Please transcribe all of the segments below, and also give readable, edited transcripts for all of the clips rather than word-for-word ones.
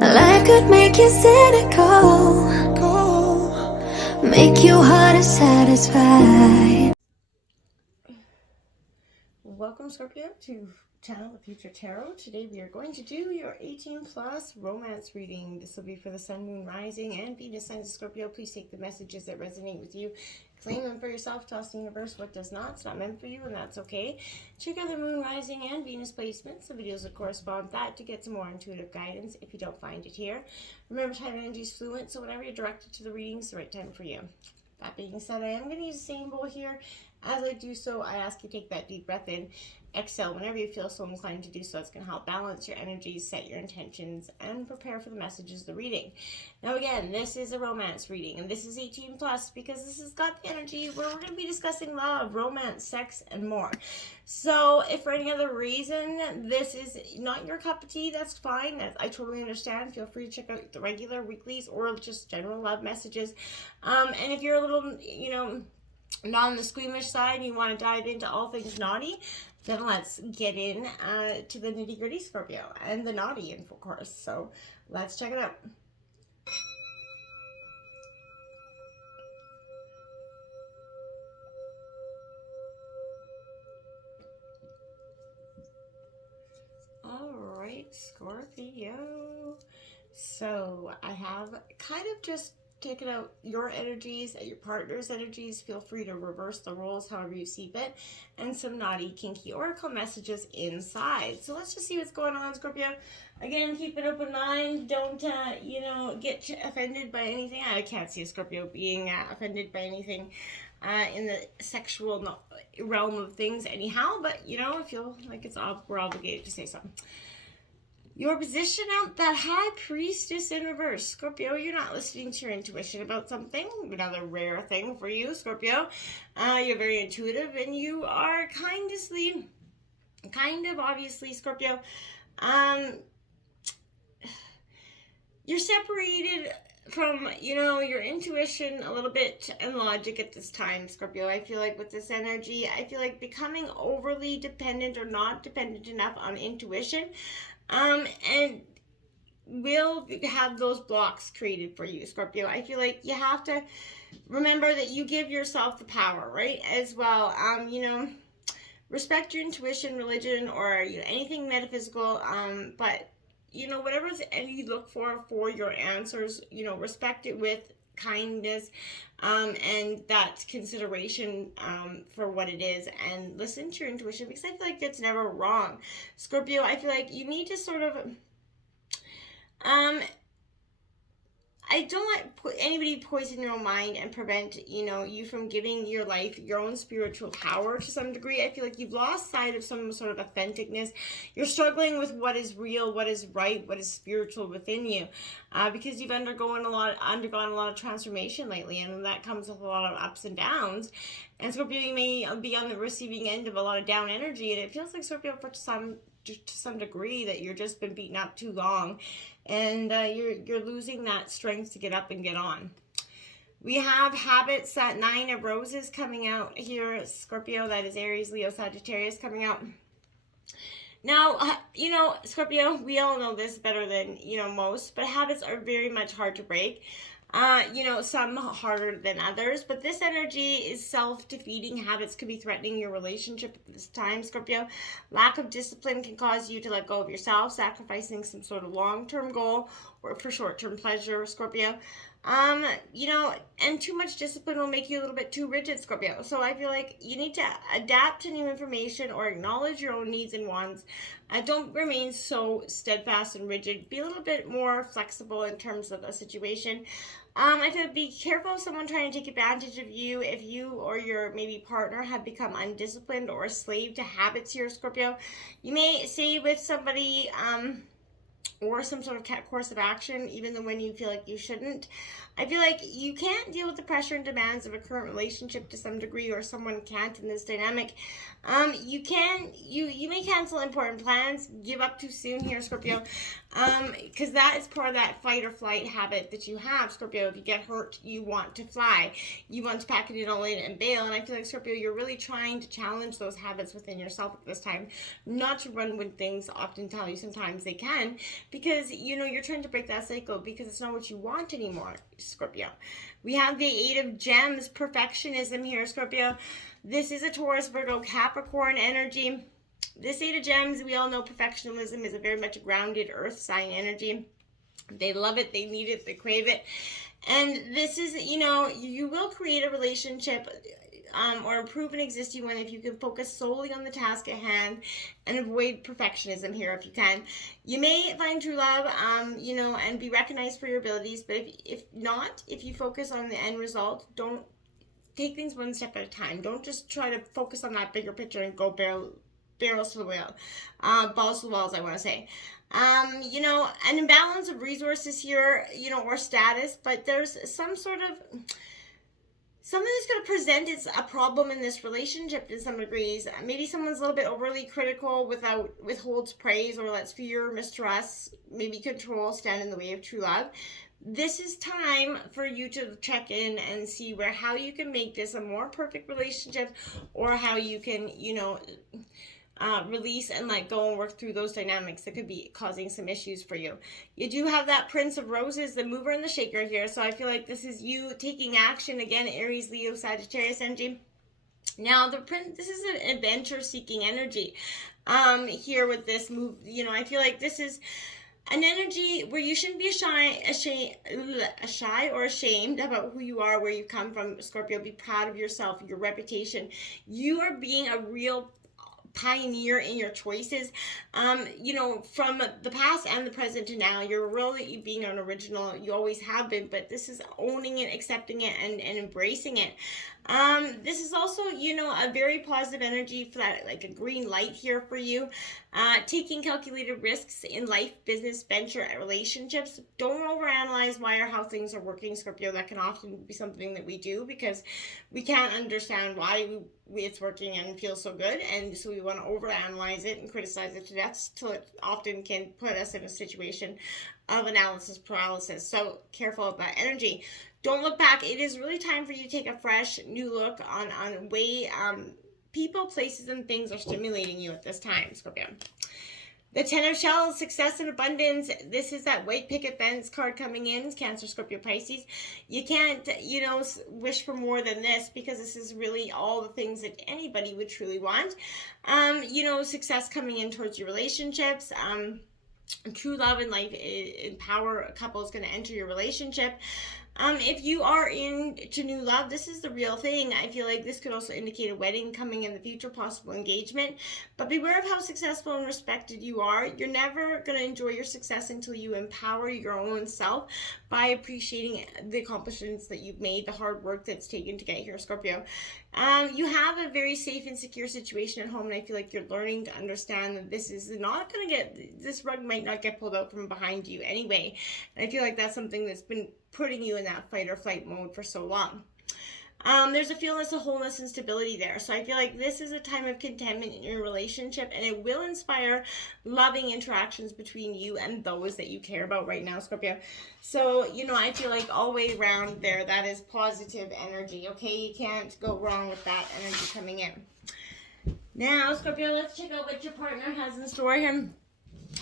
Life could make you cynical, make you hard to satisfy. Welcome, Scorpio, to Channel the Future Tarot. Today we are going to do your 18 plus romance reading. This will be for the Sun, Moon, Rising, and Venus signs of Scorpio. Please take the messages that resonate with you, claim them for yourself, toss the universe what does not. It's not meant for you, and that's okay. Check out the Moon, Rising, and Venus placements, the videos that correspond with that, to get some more intuitive guidance if you don't find it here. Remember, time energy is fluent, so whenever you're directed to the reading, it's the right time for you. That being said, I am going to use the same bowl here. As I do so, I ask you to take that deep breath in, exhale whenever you feel so inclined to do so. It's going to help balance your energies, set your intentions, and prepare for the messages of the reading. Now again, this is a romance reading, and this is 18 plus because this has got the energy where we're going to be discussing love, romance, sex, and more. So if for any other reason this is not your cup of tea, that's fine. I totally understand. Feel free to check out the regular weeklies or just general love messages. And if you're a little, not on the squeamish side and you want to dive into all things naughty, then let's get in to the nitty gritty, Scorpio, and the naughty, of course. So let's check it out. All right, Scorpio. So I have kind of just taken out your energies and your partner's energies. Feel free to reverse the roles however you see fit, and some naughty, kinky oracle messages inside. So let's just see what's going on, Scorpio. Again, keep an open mind. Don't, get offended by anything. I can't see a Scorpio being offended by anything in the sexual realm of things anyhow, but, I feel like we're obligated to say something. Your position out, that High Priestess in reverse. Scorpio, you're not listening to your intuition about something. Another rare thing for you, Scorpio. You're very intuitive, and you are obviously, Scorpio. You're separated from, your intuition a little bit and logic at this time, Scorpio. I feel like with this energy, I feel like becoming overly dependent or not dependent enough on intuition, and will have those blocks created for you, Scorpio. I feel like you have to remember that you give yourself the power, right? As well, respect your intuition, religion, or anything metaphysical, but whatever you look for your answers, respect it with kindness, and that consideration for what it is, and listen to your intuition, because I feel like it's never wrong, Scorpio. I feel like you need to sort of I don't let anybody poison your mind and prevent, you from giving your life your own spiritual power to some degree. I feel like you've lost sight of some sort of authenticness. You're struggling with what is real, what is right, what is spiritual within you, because you've undergone a lot of transformation lately, and that comes with a lot of ups and downs. And Scorpio, you may be on the receiving end of a lot of down energy, and it feels like, Scorpio, to some degree, that you're just been beaten up too long, and you're losing that strength to get up and get on. We have habits, that Nine of Roses coming out here, Scorpio. That is Aries, Leo, Sagittarius coming out. Now, Scorpio, we all know this better than, most, but habits are very much hard to break. Some harder than others, but this energy is self-defeating. Habits could be threatening your relationship at this time, Scorpio. Lack of discipline can cause you to let go of yourself, sacrificing some sort of long-term goal or for short-term pleasure, Scorpio. And too much discipline will make you a little bit too rigid, Scorpio. So I feel like you need to adapt to new information or acknowledge your own needs and wants. Don't remain so steadfast and rigid. Be a little bit more flexible in terms of a situation. I feel be careful of someone trying to take advantage of you if you or your maybe partner have become undisciplined or a slave to habits here, Scorpio. You may stay with somebody, or some sort of course of action, even though when you feel like you shouldn't. I feel like you can't deal with the pressure and demands of a current relationship to some degree, or someone can't in this dynamic. You may cancel important plans, give up too soon here, Scorpio, because that is part of that fight or flight habit that you have, Scorpio. If you get hurt, you want to fly. You want to pack it in all in and bail. And I feel like, Scorpio, you're really trying to challenge those habits within yourself at this time, not to run when things often tell you sometimes they can. because, you know, you're trying to break that cycle because it's not what you want anymore, Scorpio. We have the Eight of Gems, perfectionism here, Scorpio. This is a Taurus, Virgo, Capricorn energy. This Eight of Gems, we all know perfectionism is a very much grounded earth sign energy. They love it, they need it, they crave it. And this is, you know, you will create a relationship or improve an existing one if you can focus solely on the task at hand and avoid perfectionism here if you can. You may find true love, you know, and be recognized for your abilities, but if not, if you focus on the end result, don't take things one step at a time. Don't just try to focus on that bigger picture and go barrels to the wheel, balls to the walls, I want to say. You know, an imbalance of resources here, you know, or status, but there's some sort of something that's going to present a problem in this relationship to some degrees. Maybe someone's a little bit overly critical withholds praise or lets fear, mistrust, maybe control stand in the way of true love. This is time for you to check in and see how you can make this a more perfect relationship, or how you can, you know, release and let go and work through those dynamics that could be causing some issues for you. You do have that Prince of Roses, the mover and the shaker here, so I feel like this is you taking action again, Aries, Leo, Sagittarius energy. Now this is an adventure seeking energy here with this move. You know, I feel like this is an energy where you shouldn't be shy or ashamed about who you are, where you come from, Scorpio. Be proud of yourself, your reputation. You are being a real pioneer in your choices, you know, from the past and the present to now. You're really being an original. You always have been, but this is owning it, accepting it, and embracing it. This is also, you know, a very positive energy for that, like a green light here for you. Taking calculated risks in life, business, venture, relationships. Don't overanalyze why or how things are working, Scorpio. That can often be something that we do because we can't understand why it's working and feels so good, and so we want to overanalyze it and criticize it to death till it often can put us in a situation of analysis paralysis. So careful of that energy. Don't look back. It is really time for you to take a fresh new look on way people, places, and things are stimulating you at this time, Scorpio. The Ten of Shells, success and abundance. This is that white picket fence card coming in, Cancer, Scorpio, Pisces. You can't, you know, wish for more than this, because this is really all the things that anybody would truly want. You know, success coming in towards your relationships. True love and life in power. A couple is going to enter your relationship. If you are into new love, this is the real thing. I feel like this could also indicate a wedding coming in the future, possible engagement. But beware of how successful and respected you are. You're never going to enjoy your success until you empower your own self by appreciating the accomplishments that you've made, the hard work that's taken to get here, Scorpio. You have a very safe and secure situation at home, and I feel like you're learning to understand that this is not going to this rug might not get pulled out from behind you anyway. And I feel like that's something that's been putting you in that fight or flight mode for so long. There's a feelness of wholeness and stability there. So I feel like this is a time of contentment in your relationship, and it will inspire loving interactions between you and those that you care about right now, Scorpio. So, you know, I feel like all the way around there, that is positive energy, okay? You can't go wrong with that energy coming in. Now, Scorpio, let's check out what your partner has in store here.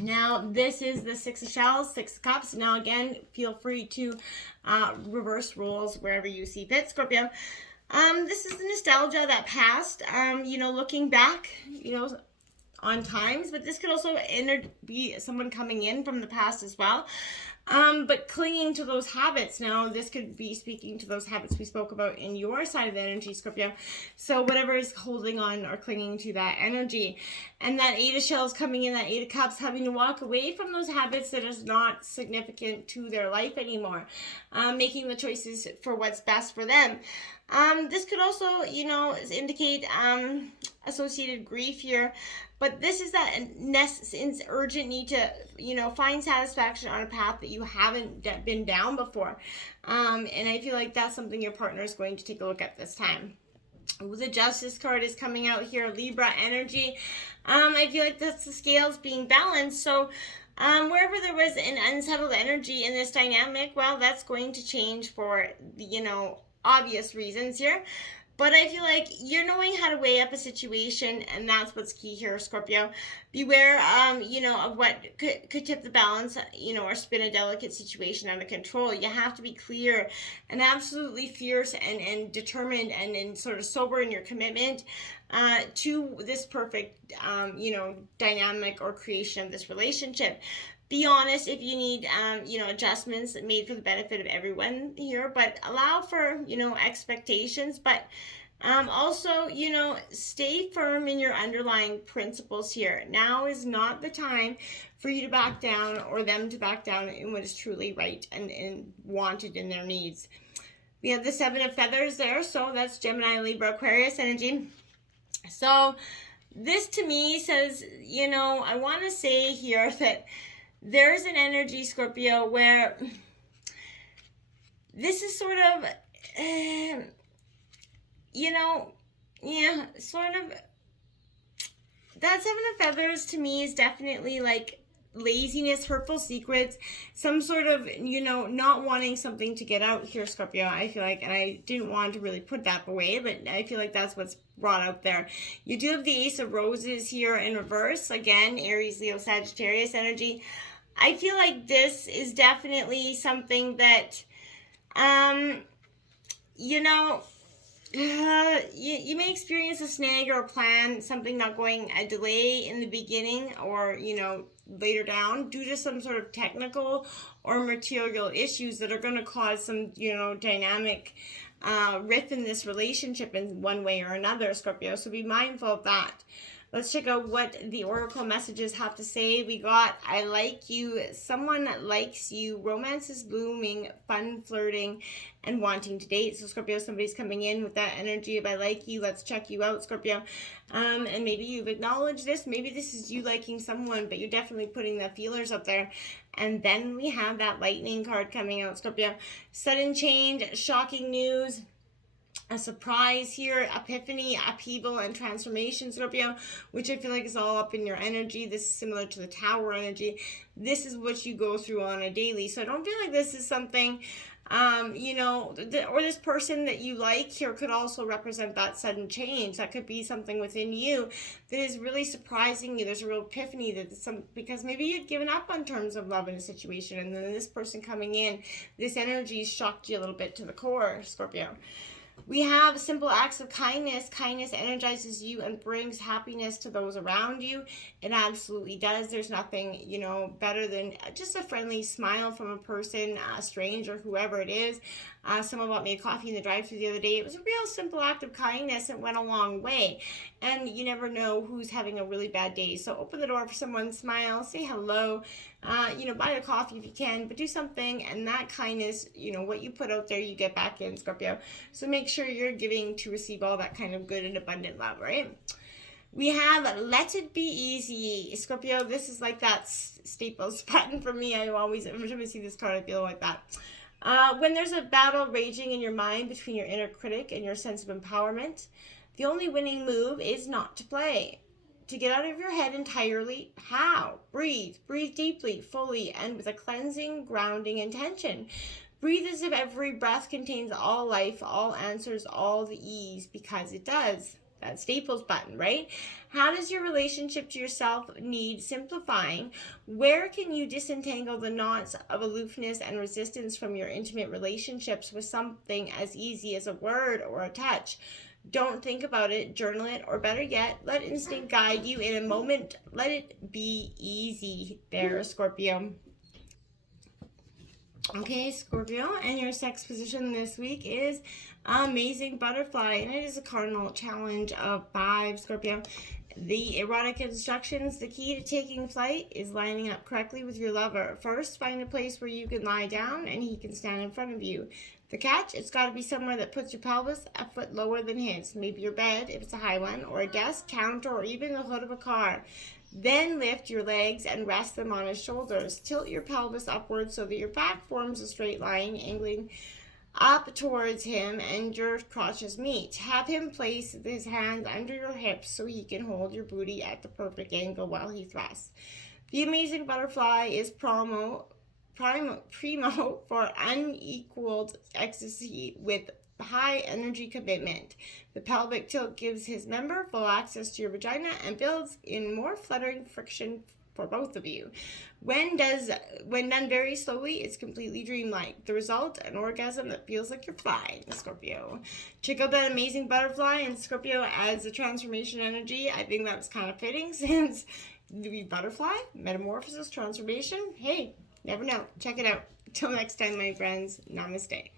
Now, this is the Six of Shells, Six of Cups. Now, again, feel free to reverse roles wherever you see fit, Scorpio. This is the nostalgia, that past, you know, looking back, you know, on times. But this could also be someone coming in from the past as well. But clinging to those habits. Now, this could be speaking to those habits we spoke about in your side of the energy, Scorpio. So whatever is holding on or clinging to that energy. And that Eight of Shells coming in, that Eight of Cups, having to walk away from those habits that is not significant to their life anymore. Making the choices for what's best for them. This could also, you know, indicate associated grief here. But this is that urgent need to, you know, find satisfaction on a path that you haven't been down before. And I feel like that's something your partner is going to take a look at this time. The Justice card is coming out here, Libra energy. I feel like that's the scales being balanced. So wherever there was an unsettled energy in this dynamic, well, that's going to change for, you know, obvious reasons here. But I feel like you're knowing how to weigh up a situation, and that's what's key here, Scorpio. Beware, of what could tip the balance, or spin a delicate situation out of control. You have to be clear and absolutely fierce and determined and sort of sober in your commitment to this perfect, dynamic or creation of this relationship. Be honest if you need, adjustments made for the benefit of everyone here, but allow for, expectations, but also, stay firm in your underlying principles here. Now is not the time for you to back down or them to back down in what is truly right and wanted in their needs. We have the Seven of Feathers there, so that's Gemini, Libra, Aquarius energy. So this to me says, I want to say here that there's an energy, Scorpio, where this is sort of, sort of, that Seven of Feathers to me is definitely like laziness, hurtful secrets, some sort of, not wanting something to get out here, Scorpio. I feel like, and I didn't want to really put that away, but I feel like that's what's brought out there. You do have the Ace of Roses here in reverse. Again, Aries, Leo, Sagittarius energy. I feel like this is definitely something that, you may experience a snag or a plan, something not going a delay in the beginning or, later down due to some sort of technical or material issues that are going to cause some, dynamic rift in this relationship in one way or another, Scorpio. So be mindful of that. Let's check out what the oracle messages have to say. We got, I like you, someone likes you, romance is blooming, fun flirting, and wanting to date. So Scorpio, somebody's coming in with that energy of I like you, let's check you out, Scorpio. And maybe you've acknowledged this. Maybe this is you liking someone, but you're definitely putting the feelers up there. And then we have that lightning card coming out, Scorpio. Sudden change, shocking news, a surprise here, epiphany, upheaval, and transformation, Scorpio, which I feel like is all up in your energy. This is similar to the Tower energy. This is what you go through on a daily. So I don't feel like this is something, or this person that you like here could also represent that sudden change. That could be something within you that is really surprising you. There's a real epiphany because maybe you'd given up on terms of love in a situation, and then this person coming in, this energy shocked you a little bit to the core, Scorpio. We have simple acts of kindness. Kindness energizes you and brings happiness to those around you. It absolutely does. There's nothing, better than just a friendly smile from a person, a stranger, whoever it is. Someone bought me a coffee in the drive-thru the other day. It was a real simple act of kindness. It went a long way. And you never know who's having a really bad day. So open the door for someone, smile, say hello, buy a coffee if you can, but do something. And that kindness, what you put out there, you get back in, Scorpio. So make sure you're giving to receive all that kind of good and abundant love, right? We have Let It Be Easy, Scorpio. This is like that Staples button for me. Every time I see this card, I feel like that. When there's a battle raging in your mind between your inner critic and your sense of empowerment, the only winning move is not to play. To get out of your head entirely, how? Breathe. Breathe deeply, fully, and with a cleansing, grounding intention. Breathe as if every breath contains all life, all answers, all the ease, because it does. That Staples button, right? How does your relationship to yourself need simplifying? Where can you disentangle the knots of aloofness and resistance from your intimate relationships with something as easy as a word or a touch? Don't think about it, journal it, or better yet, let instinct guide you in a moment. Let it be easy there, Scorpio. Okay, Scorpio, and your sex position this week is Amazing Butterfly, and it is a cardinal challenge of 5, Scorpio. The erotic instructions, the key to taking flight is lining up correctly with your lover. First, find a place where you can lie down and he can stand in front of you. The catch, it's got to be somewhere that puts your pelvis a foot lower than his. Maybe your bed, if it's a high one, or a desk, counter, or even the hood of a car. Then lift your legs and rest them on his shoulders. Tilt your pelvis upwards so that your back forms a straight line, angling up towards him and your crotches meet. Have him place his hands under your hips so he can hold your booty at the perfect angle while he thrusts. The Amazing Butterfly is primo for unequaled ecstasy with high energy commitment. The pelvic tilt gives his member full access to your vagina and builds in more fluttering friction for both of you. When done very slowly, it's completely dreamlike. The result, an orgasm that feels like you're flying, Scorpio. Check out that amazing butterfly, and Scorpio adds a transformation energy. I think that was kind of fitting since the butterfly, metamorphosis, transformation. Hey, never know. Check it out. Till next time, my friends. Namaste.